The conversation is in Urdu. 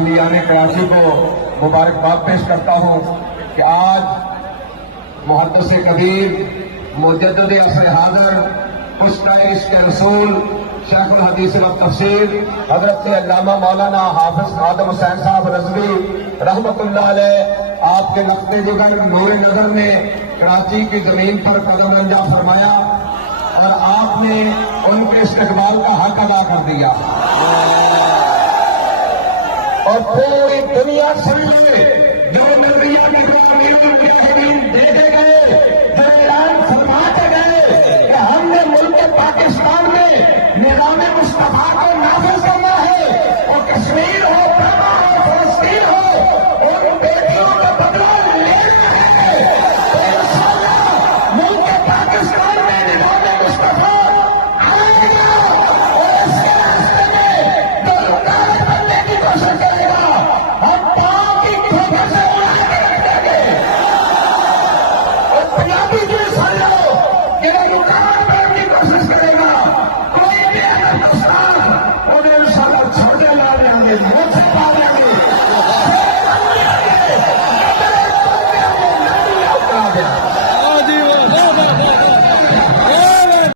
اہلیان کراچی کو مبارکباد پیش کرتا ہوں کہ آج محدث کبیر مجدد عصر حاضر پشتہ عشق رسول شیخ الحدیث و تفسیر حضرت علامہ مولانا حافظ آدم حسین صاحب رضوی رحمت اللہ علیہ آپ کے نقطۂ جگر نور نظر میں کراچی کی زمین پر قدم رنجہ فرمایا اور آپ نے ان کے استقبال کا حق ادا کر دیا اور پوری دنیا سن لے جو نظریہ کے